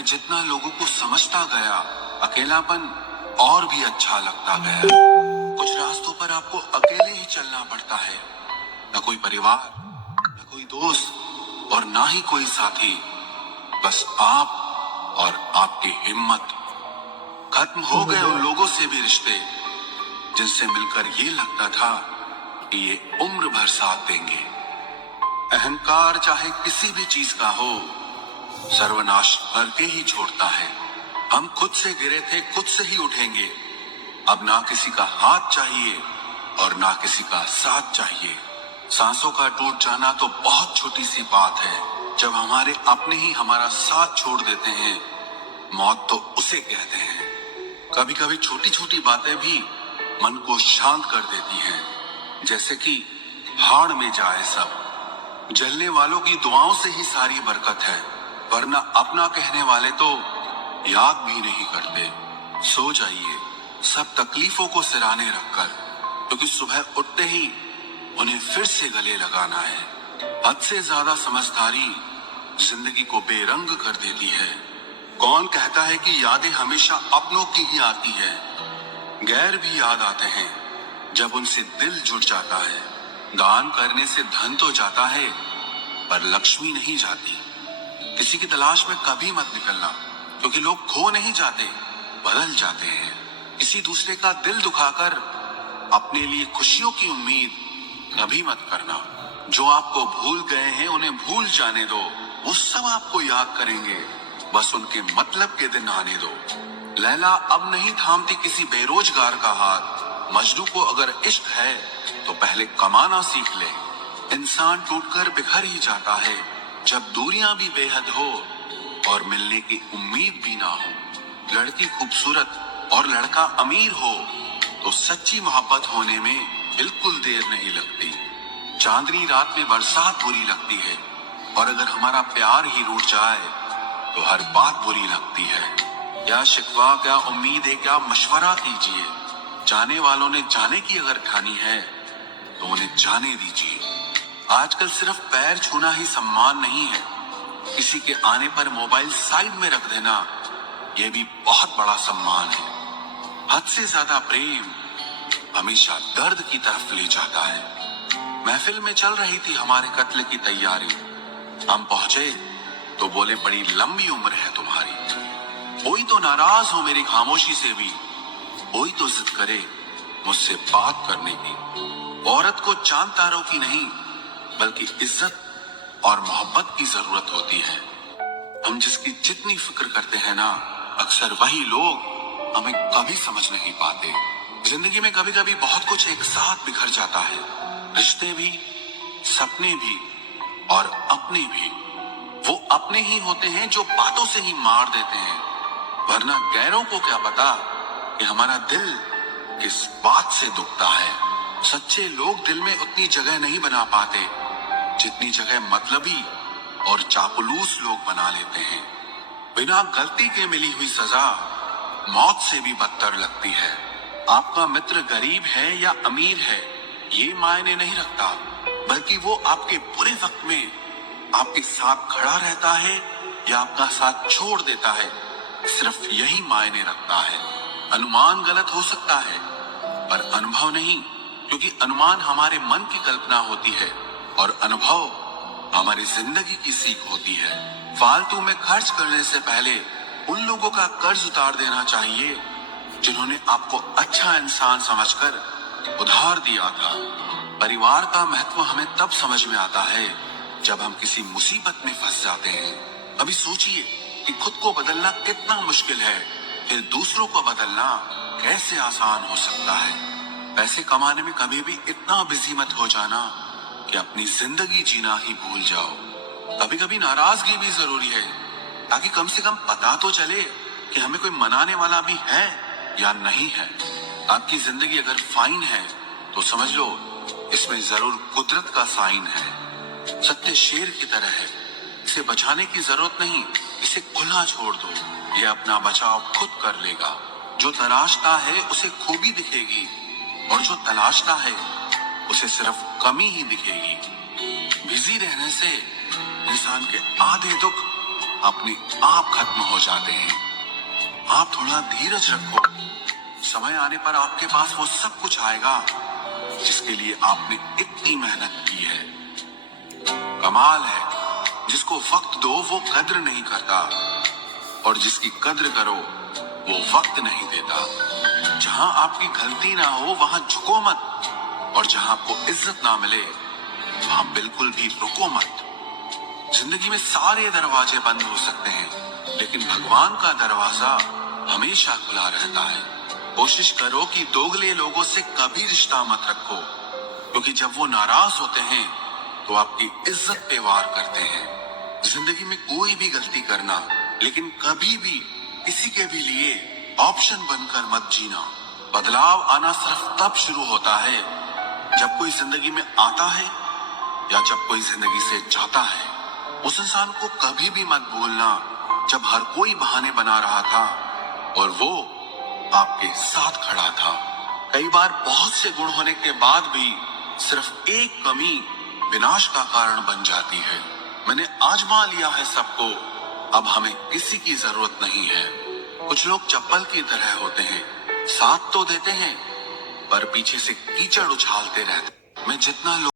मैं जितना लोगों को समझता गया, अकेलापन और भी अच्छा लगता गया। कुछ रास्तों पर आपको अकेले ही चलना पड़ता है, न कोई परिवार, न कोई दोस्त और ना ही कोई साथी, बस आप और आपकी हिम्मत। खत्म हो गए उन लोगों से भी रिश्ते जिनसे मिलकर ये लगता था कि ये उम्र भर साथ देंगे। अहंकार चाहे किसी भी चीज का हो, सर्वनाश करके ही छोड़ता है। हम खुद से गिरे थे, खुद से ही उठेंगे। अब ना किसी का हाथ चाहिए और ना किसी का साथ चाहिए। सांसों का टूट जाना तो बहुत छोटी सी बात है। जब हमारे अपने ही हमारा साथ छोड़ देते हैं, मौत तो उसे कहते हैं। कभी कभी छोटी छोटी बातें भी मन को शांत कर देती हैं, जैसे कि हाड़ में जाए सब। जलने वालों की दुआओं से ही सारी बरकत है, वरना अपना कहने वाले तो याद भी नहीं करते। सो जाइए सब तकलीफों को सिराने रखकर, क्योंकि सुबह उठते ही उन्हें फिर से गले लगाना है। हद से ज्यादा समझदारी जिंदगी को बेरंग कर देती है। कौन कहता है कि यादें हमेशा अपनों की ही आती है? गैर भी याद आते हैं जब उनसे दिल जुड़ जाता है। दान करने से धन तो जाता है, पर लक्ष्मी नहीं जाती। किसी की तलाश में कभी मत निकलना, क्योंकि लोग खो नहीं जाते, बदल जाते हैं। किसी दूसरे का दिल दुखाकर अपने लिए खुशियों की उम्मीद कभी मत करना। जो आपको भूल गए हैं उन्हें भूल जाने दो, वो सब आपको याद करेंगे, बस उनके मतलब के दिन आने दो। लैला अब नहीं थामती किसी बेरोजगार का हाथ। मजनू को अगर इश्क है तो पहले कमाना सीख ले। इंसान टूटकर बिखर ही जाता है जब दूरियां भी बेहद हो और मिलने की उम्मीद भी ना हो। लड़की खूबसूरत और लड़का अमीर हो तो सच्ची मोहब्बत होने में बिल्कुल देर नहीं लगती। चांदनी रात में बरसात बुरी लगती है, और अगर हमारा प्यार ही रूठ जाए तो हर बात बुरी लगती है। क्या शिकवा, क्या उम्मीद है, क्या मशवरा कीजिए। जाने वालों ने जाने की अगर ठानी है तो उन्हें जाने दीजिए। आजकल सिर्फ पैर छूना ही सम्मान नहीं है, किसी के आने पर मोबाइल साइड में रख देना यह भी बहुत बड़ा सम्मान है। हद से ज्यादा प्रेम हमेशा दर्द की तरफ ले जाता है। महफिल में चल रही थी हमारे कत्ल की तैयारी। हम पहुंचे तो बोले बड़ी लंबी उम्र है तुम्हारी। कोई तो नाराज हो मेरी खामोशी से भी, कोई तो जिद करे मुझसे बात करने की। औरत को चांद तारों की नहीं बल्कि इज्जत और मोहब्बत की जरूरत होती है। हम जिसकी जितनी फिक्र करते हैं ना, अक्सर वही लोग हमें कभी समझ नहीं पाते। जिंदगी में कभी कभी बहुत कुछ एक साथ बिखर जाता है, रिश्ते भी, सपने भी और अपने भी। वो अपने ही होते हैं जो बातों से ही मार देते हैं, वरना गैरों को क्या पता कि हमारा दिल किस बात से दुखता है। सच्चे लोग दिल में उतनी जगह नहीं बना पाते जितनी जगह मतलबी और चापलूस लोग बना लेते हैं। बिना गलती के मिली हुई सजा मौत से भी बदतर लगती है। आपका मित्र गरीब है या अमीर है ये मायने नहीं रखता, बल्कि वो आपके बुरे वक्त में आपके साथ खड़ा रहता है या आपका साथ छोड़ देता है, सिर्फ यही मायने रखता है। अनुमान गलत हो सकता है पर अनुभव नहीं, क्योंकि अनुमान हमारे मन की कल्पना होती है और अनुभव हमारी जिंदगी की सीख होती है। फालतू में खर्च करने से पहले उन लोगों का कर्ज उतार देना चाहिए जिन्होंने आपको अच्छा इंसान समझकर उधार दिया था। परिवार का महत्व हमें तब समझ में आता है जब हम किसी मुसीबत में फंस जाते हैं। अभी सोचिए कि खुद को बदलना कितना मुश्किल है, फिर दूसरों को बदलना कैसे आसान हो सकता है। पैसे कमाने में कभी भी इतना बिजी मत हो जाना कि अपनी जिंदगी जीना ही भूल जाओ। कभी कभी नाराजगी भी जरूरी है, ताकि कम से कम पता तो चले कि हमें कोई मनाने वाला भी है या नहीं है। आपकी जिंदगी अगर फाइन है तो समझ लो इसमें जरूर कुदरत का साइन है। सत्य शेर की तरह है, इसे बचाने की जरूरत नहीं, इसे खुला छोड़ दो, ये अपना बचाव खुद कर लेगा। जो तलाशता है उसे खूबी दिखेगी, और जो तलाशता है उसे सिर्फ कमी ही दिखेगी। बिजी रहने से इंसान के आधे दुख अपने आप खत्म हो जाते हैं। आप थोड़ा धीरज रखो, समय आने पर आपके पास वो सब कुछ आएगा जिसके लिए आपने इतनी मेहनत की है। कमाल है, जिसको वक्त दो वो कद्र नहीं करता, और जिसकी कद्र करो वो वक्त नहीं देता। जहां आपकी गलती ना हो वहां झुको मत, और जहां आपको इज्जत ना मिले वहां बिल्कुल भी रुको मत। जिंदगी में सारे दरवाजे बंद हो सकते हैं, लेकिन भगवान का दरवाजा हमेशा खुला रहता है। कोशिश करो कि दोगले लोगों से कभी रिश्ता मत रखो, क्योंकि जब वो नाराज होते हैं तो आपकी इज्जत पे वार करते हैं। जिंदगी में कोई भी गलती करना, लेकिन कभी भी किसी के भी लिए ऑप्शन बनकर मत जीना। बदलाव आना सिर्फ तब शुरू होता है जब कोई जिंदगी में आता है या जब कोई जिंदगी से जाता है। उस इंसान को कभी भी मत भूलना जब हर कोई बहाने बना रहा था और वो आपके साथ खड़ा था। कई बार बहुत से गुण होने के बाद भी सिर्फ एक कमी विनाश का कारण बन जाती है। मैंने आजमा लिया है सबको, अब हमें किसी की जरूरत नहीं है। कुछ लोग चप्पल की तरह होते हैं, साथ तो देते हैं पर पीछे से कीचड़ उछालते रहते। मैं जितना